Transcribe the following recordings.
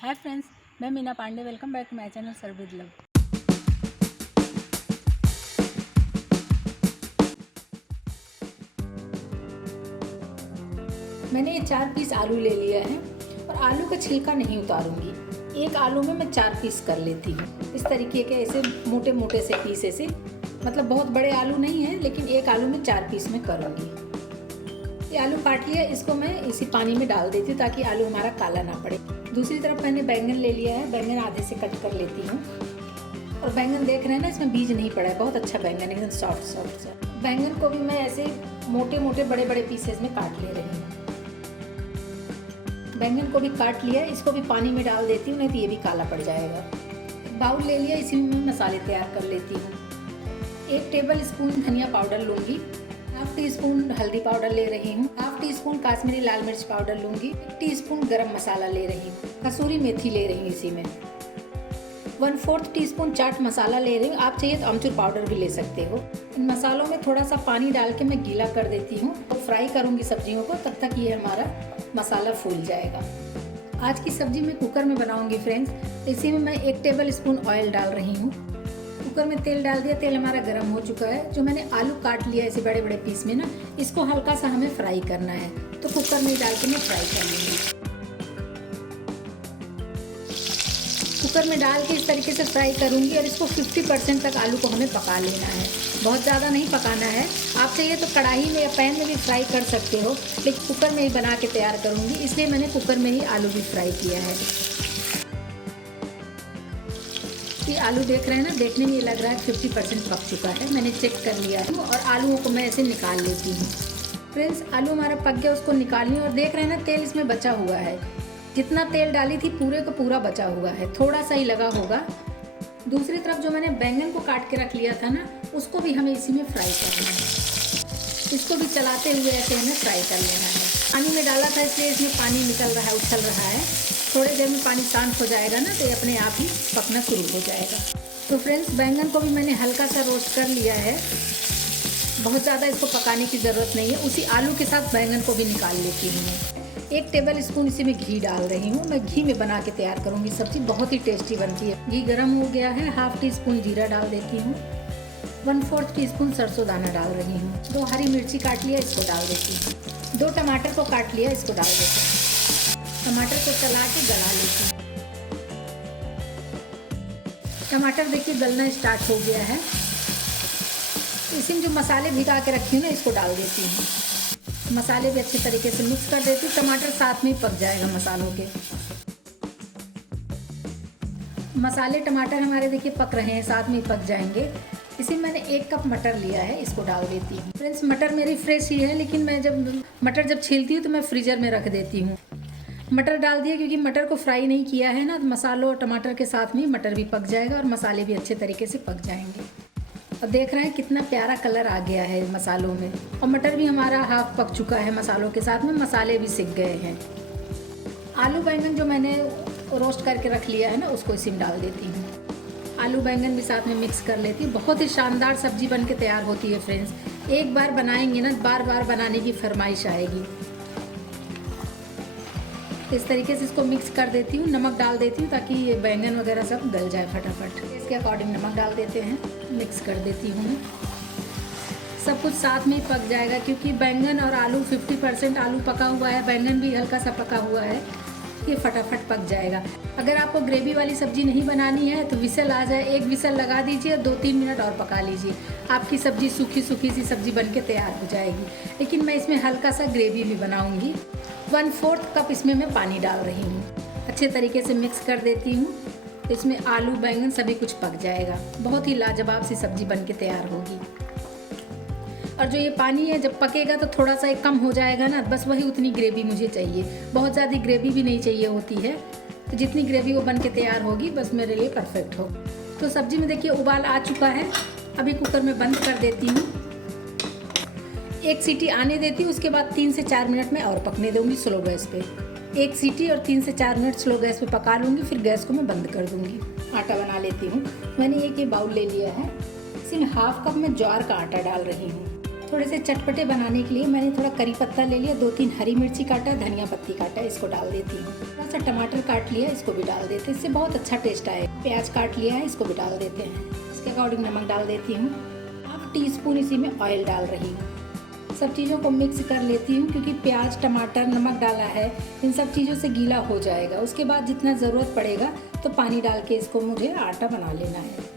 हाय friends, मैं Meena Pandey. Welcome back to my channel serve with love. मैंने ये 4 पीस आलू ले लिया है और आलू का छिलका नहीं उतारूंगी। एक आलू में मैं 4 पीस कर लेती हूँ। इस तरीके के ऐसे मोटे मोटे से पीस, ऐसे मतलब बहुत बड़े आलू नहीं है, लेकिन एक आलू में 4 पीस में करूँगी। ये आलू काट लिया, इसको मैं इसी पानी में डाल देती हूँ ताकि आलू हमारा काला ना पड़े। दूसरी तरफ मैंने बैंगन ले लिया है, बैंगन आधे से कट कर लेती हूँ। और बैंगन देख रहे हैं ना, इसमें बीज नहीं पड़ा है, बहुत अच्छा बैंगन, एकदम सॉफ्ट सॉफ्ट सा। बैंगन को भी मैं ऐसे मोटे मोटे बड़े बड़े पीसेस में काट ले रही हूँ। बैंगन को भी काट लिया, इसको भी पानी में डाल देती हूँ, नहीं तो ये भी काला पड़ जाएगा। बाउल ले लिया, इसी में मैं मसाले तैयार कर लेती हूँ। 1 टेबल स्पून धनिया पाउडर लूँगी, 1/2 टीस्पून हल्दी पाउडर ले रही हूँ, 1/2 टीस्पून काश्मीरी लाल मिर्च पाउडर लूँगी, 1 टीस्पून गरम मसाला ले रही हूँ, कसूरी मेथी ले रही हूँ इसी में, 1/4 टीस्पून चाट मसाला ले रही हूँ। आप चाहिए तो अमचूर पाउडर भी ले सकते हो। इन मसालों में थोड़ा सा पानी डाल के मैं गीला कर देती हूँ। तो फ्राई करूँगी सब्जियों को, तब तक ये हमारा मसाला फूल जाएगा। आज की सब्जी मैं कुकर में बनाऊँगी फ्रेंड्स। इसी में मैं 1 टेबल स्पून ऑयल डाल रही हूँ। कुकर में तेल डाल दिया, तेल हमारा गर्म हो चुका है। जो मैंने आलू काट लिया ऐसे बड़े बड़े पीस में ना, इसको हल्का सा हमें फ्राई करना है, तो कुकर में डाल के मैं फ्राई कर लूँगी। कुकर में डाल के इस तरीके से फ्राई करूँगी और इसको 50% तक आलू को हमें पका लेना है, बहुत ज़्यादा नहीं पकाना है। आप चाहिए तो कढ़ाई में या पैन में भी फ्राई कर सकते हो, लेकिन कुकर में ही बना के तैयार करूँगी, इसलिए मैंने कुकर में ही आलू भी फ्राई किया है। ये आलू देख रहे हैं ना, देखने में ये लग रहा है 50% पक चुका है। मैंने चेक कर लिया है और आलूओं को मैं ऐसे निकाल लेती हूँ। फ्रेंड्स, आलू हमारा पक गया, उसको निकाल लिया और देख रहे हैं ना, तेल इसमें बचा हुआ है। जितना तेल डाली थी पूरे का पूरा बचा हुआ है, थोड़ा सा ही लगा होगा। दूसरी तरफ जो मैंने बैंगन को काट के रख लिया था ना, उसको भी हमें इसी में फ्राई करना है। इसको भी चलाते हुए ऐसे हमें फ्राई कर लेना है। पानी में डाला था इसलिए इसमें पानी निकल रहा है, उछल रहा है। थोड़ी देर में पानी शांत हो जाएगा ना, तो ये अपने आप ही पकना शुरू हो जाएगा। तो फ्रेंड्स, बैंगन को भी मैंने हल्का सा रोस्ट कर लिया है, बहुत ज़्यादा इसको पकाने की ज़रूरत नहीं है। उसी आलू के साथ बैंगन को भी निकाल लेती हूँ मैं। 1 टेबल स्पून इसी में घी डाल रही हूँ। मैं घी में बना के तैयार करूँगी सब्ज़ी, बहुत ही टेस्टी बनती है। घी गर्म हो गया है, 1/2 टीस्पून जीरा डाल देती हूँ, 1/4 टीस्पून सरसों दाना डाल रही हूँ, 2 हरी मिर्ची काट लिया, इसको डाल देती हूँ, 2 टमाटर को काट लिया, इसको डाल देती हूँ। टमाटर को चला के गला लेती हूँ। टमाटर देखिए गलना स्टार्ट हो गया है। इसी में जो मसाले भिगा के रखी हूँ ना, इसको डाल देती हूँ। मसाले भी अच्छे तरीके से मिक्स कर देती हूँ, टमाटर साथ में ही पक जाएगा मसालों के। मसाले टमाटर हमारे देखिए पक रहे हैं, साथ में ही पक जाएंगे। इसी में मैंने 1 कप मटर लिया है, इसको डाल देती हूँ। फ्रेंड्स, मटर मेरी फ्रेश ही है, लेकिन मैं जब छीलती हूँ तो मैं फ्रीजर में रख देती हूँ। मटर डाल दिया, क्योंकि मटर को फ्राई नहीं किया है ना, तो मसालों और टमाटर के साथ में मटर भी पक जाएगा और मसाले भी अच्छे तरीके से पक जाएंगे। और देख रहे हैं कितना प्यारा कलर आ गया है मसालों में, और मटर भी हमारा हाफ पक चुका है मसालों के साथ में, मसाले भी सिक गए हैं। आलू बैंगन जो मैंने रोस्ट करके रख लिया है ना, उसको इसी में डाल देती हूँ। आलू बैंगन भी साथ में मिक्स कर लेती हूँ। बहुत ही शानदार सब्जी बन के तैयार होती है फ्रेंड्स। एक बार बनाएंगे ना, बार बार बनाने की फरमाइश आएगी। इस तरीके से इसको मिक्स कर देती हूँ। नमक डाल देती हूँ ताकि ये बैंगन वगैरह सब गल जाए फटाफट। इसके अकॉर्डिंग नमक डाल देते हैं, मिक्स कर देती हूँ। सब कुछ साथ में ही पक जाएगा, क्योंकि बैंगन और आलू 50% आलू पका हुआ है, बैंगन भी हल्का सा पका हुआ है, ये फटाफट पक जाएगा। अगर आपको ग्रेवी वाली सब्जी नहीं बनानी है तो विसल आ जाए, 1 विसल लगा दीजिए, 2-3 मिनट और पका लीजिए, आपकी सब्जी सूखी सूखी सी सब्जी बन के तैयार हो जाएगी। लेकिन मैं इसमें हल्का सा ग्रेवी भी बनाऊँगी। 1/4 कप इसमें मैं पानी डाल रही हूँ। अच्छे तरीके से मिक्स कर देती हूँ, इसमें आलू बैंगन सभी कुछ पक जाएगा। बहुत ही लाजवाब सी सब्जी बन के तैयार होगी। और जो ये पानी है, जब पकेगा तो थोड़ा सा कम हो जाएगा ना, बस वही उतनी ग्रेवी मुझे चाहिए। बहुत ज़्यादा ग्रेवी भी नहीं चाहिए होती है, तो जितनी ग्रेवी वो बन के तैयार होगी बस मेरे लिए परफेक्ट हो। तो सब्जी में देखिए उबाल आ चुका है। अभी कुकर में बंद कर देती हूँ, 1 सीटी आने देती हूँ, उसके बाद 3 से 4 मिनट में और पकने दूँगी स्लो गैस पे। 1 सीटी और 3 से 4 मिनट स्लो गैस पे पका लूँगी, फिर गैस को मैं बंद कर दूँगी। आटा बना लेती हूँ। मैंने एक ये बाउल ले लिया है, इसी में 1/2 कप मैं ज्वार का आटा डाल रही हूँ। थोड़े से चटपटे बनाने के लिए मैंने थोड़ा करी पत्ता ले लिया, 2-3 हरी मिर्ची काटा, धनिया पत्ती काटा, इसको डाल देती हूँ। थोड़ा सा टमाटर काट लिया, इसको भी डाल देते हैं, इससे बहुत अच्छा टेस्ट आएगा। प्याज काट लिया है, इसको भी डाल देते हैं। इसके अकॉर्डिंग नमक डाल देती हूँ। 1/2 टीस्पून इसी में ऑयल डाल रही हूँ। सब चीज़ों को मिक्स कर लेती हूँ, क्योंकि प्याज, टमाटर, नमक डाला है, इन सब चीज़ों से गीला हो जाएगा। उसके बाद जितना ज़रूरत पड़ेगा तो पानी डाल के इसको मुझे आटा बना लेना है।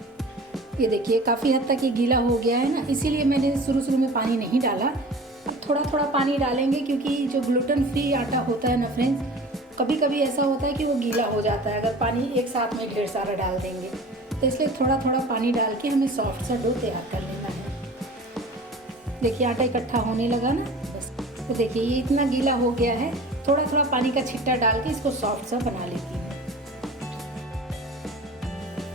ये देखिए काफ़ी हद तक ये गीला हो गया है ना, इसीलिए मैंने शुरू में पानी नहीं डाला। अब थोड़ा थोड़ा पानी डालेंगे, क्योंकि जो ग्लूटेन फ्री आटा होता है ना फ्रेंड्स, कभी कभी ऐसा होता है कि वो गीला हो जाता है अगर पानी एक साथ में ढेर सारा डाल देंगे। तो इसलिए थोड़ा थोड़ा पानी डाल के हमें सॉफ्ट सा डो तैयार कर लेना है। देखिए आटा इकट्ठा होने लगा ना, बस। तो देखिए ये इतना गीला हो गया है, थोड़ा थोड़ा पानी का छिट्टा डाल के इसको सॉफ्ट सा बना लेती हूँ।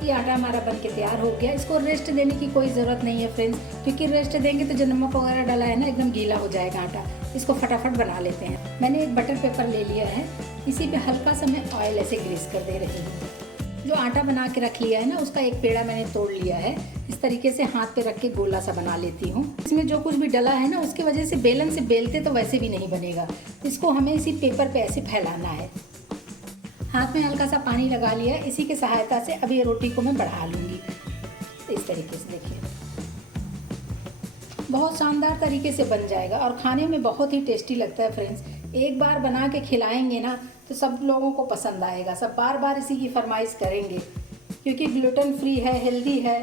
ये आटा हमारा बन के तैयार हो गया। इसको रेस्ट देने की कोई ज़रूरत नहीं है फ्रेंड्स, क्योंकि रेस्ट देंगे तो जो नमक वगैरह डाला है ना एकदम गीला हो जाएगा आटा। इसको फटाफट बना लेते हैं। मैंने एक बटर पेपर ले लिया है, इसी पे हल्का सा मैं ऑयल ऐसे ग्रीस कर दे रही हूँ। जो आटा बना के रख लिया है ना, उसका एक पेड़ा मैंने तोड़ लिया है। इस तरीके से हाथ पे रख के गोला सा बना लेती हूँ। इसमें जो कुछ भी डला है ना, उसकी वजह से बेलन से बेलते तो वैसे भी नहीं बनेगा। इसको हमें इसी पेपर पे ऐसे फैलाना है। हाथ में हल्का सा पानी लगा लिया, इसी की सहायता से अब ये रोटी को मैं बढ़ा लूँगी। इस तरीके से देखिए बहुत शानदार तरीके से बन जाएगा और खाने में बहुत ही टेस्टी लगता है फ्रेंड्स। एक बार बना के खिलाएंगे ना तो सब लोगों को पसंद आएगा, सब बार बार इसी की फरमाइश करेंगे, क्योंकि ग्लूटेन फ्री है, हेल्दी है।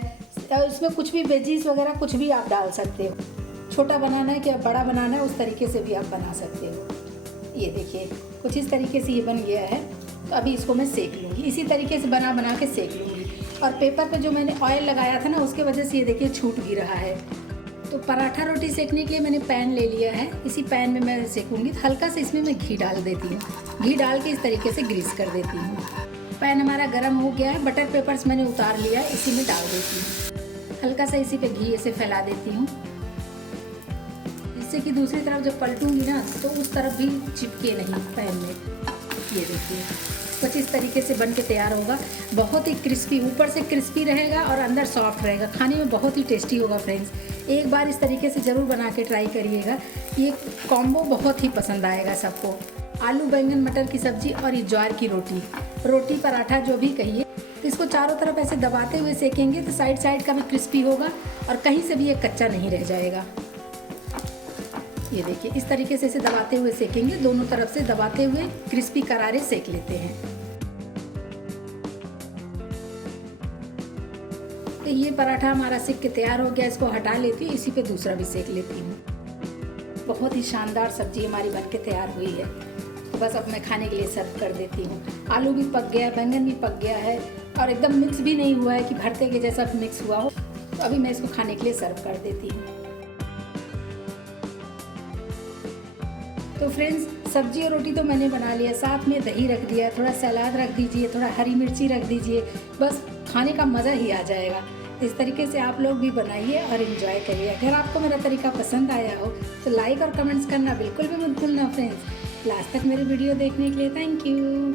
इसमें कुछ भी वेजीज वगैरह कुछ भी आप डाल सकते हो। छोटा बनाना है कि बड़ा बनाना है, उस तरीके से भी आप बना सकते हो। ये देखिए कुछ इस तरीके से ये बन गया है। तो अभी इसको मैं सेक लूँगी, इसी तरीके से बना के सेक लूँगी। और पेपर पे जो मैंने ऑयल लगाया था ना, उसके वजह से ये देखिए छूट भी रहा है। तो पराठा रोटी सेकने के लिए मैंने पैन ले लिया है, इसी पैन में मैं सेकूँगी। हल्का से इसमें मैं घी डाल देती हूँ। घी डाल के इस तरीके से ग्रीस कर देती हूँ। पैन हमारा गर्म हो गया है, बटर पेपर्स मैंने उतार लिया, इसी में डाल देती हूँ। हल्का सा इसी पे घी ऐसे फैला देती हूँ, जिससे कि दूसरी तरफ जब पलटूँगी ना तो उस तरफ भी चिपके नहीं पैन में। ये देखिए कुछ इस तरीके से बन के तैयार होगा। बहुत ही क्रिस्पी, ऊपर से क्रिस्पी रहेगा और अंदर सॉफ्ट रहेगा। खाने में बहुत ही टेस्टी होगा फ्रेंड्स। एक बार इस तरीके से ज़रूर बना के ट्राई करिएगा। ये कॉम्बो बहुत ही पसंद आएगा सबको। आलू बैंगन मटर की सब्ज़ी और ये ज्वार की रोटी पराठा जो भी कहिए। तो इसको चारों तरफ ऐसे दबाते हुए सेकेंगे तो साइड का भी क्रिस्पी होगा और कहीं से भी ये कच्चा नहीं रह जाएगा। ये देखिए इस तरीके से इसे दबाते हुए सेकेंगे, दोनों तरफ से दबाते हुए क्रिस्पी करारे सेक लेते हैं। तो ये पराठा हमारा सेक के तैयार हो गया। इसको हटा लेती हूँ, इसी पे दूसरा भी सेक लेती हूँ। बहुत ही शानदार सब्जी हमारी बन के तैयार हुई है। तो बस अब मैं खाने के लिए सर्व कर देती हूँ। आलू भी पक गया, बैंगन भी पक गया है और एकदम मिक्स भी नहीं हुआ है कि भरते के जैसा मिक्स हुआ हो। तो अभी मैं इसको खाने के लिए सर्व कर देती हूँ। तो फ्रेंड्स सब्जी और रोटी तो मैंने बना लिया, साथ में दही रख दिया, थोड़ा सलाद रख दीजिए, थोड़ा हरी मिर्ची रख दीजिए, बस खाने का मज़ा ही आ जाएगा। इस तरीके से आप लोग भी बनाइए और इन्जॉय करिए। अगर आपको मेरा तरीका पसंद आया हो तो लाइक और कमेंट्स करना बिल्कुल भी मत भूलना फ्रेंड्स। लास्ट तक मेरी वीडियो देखने के लिए थैंक यू।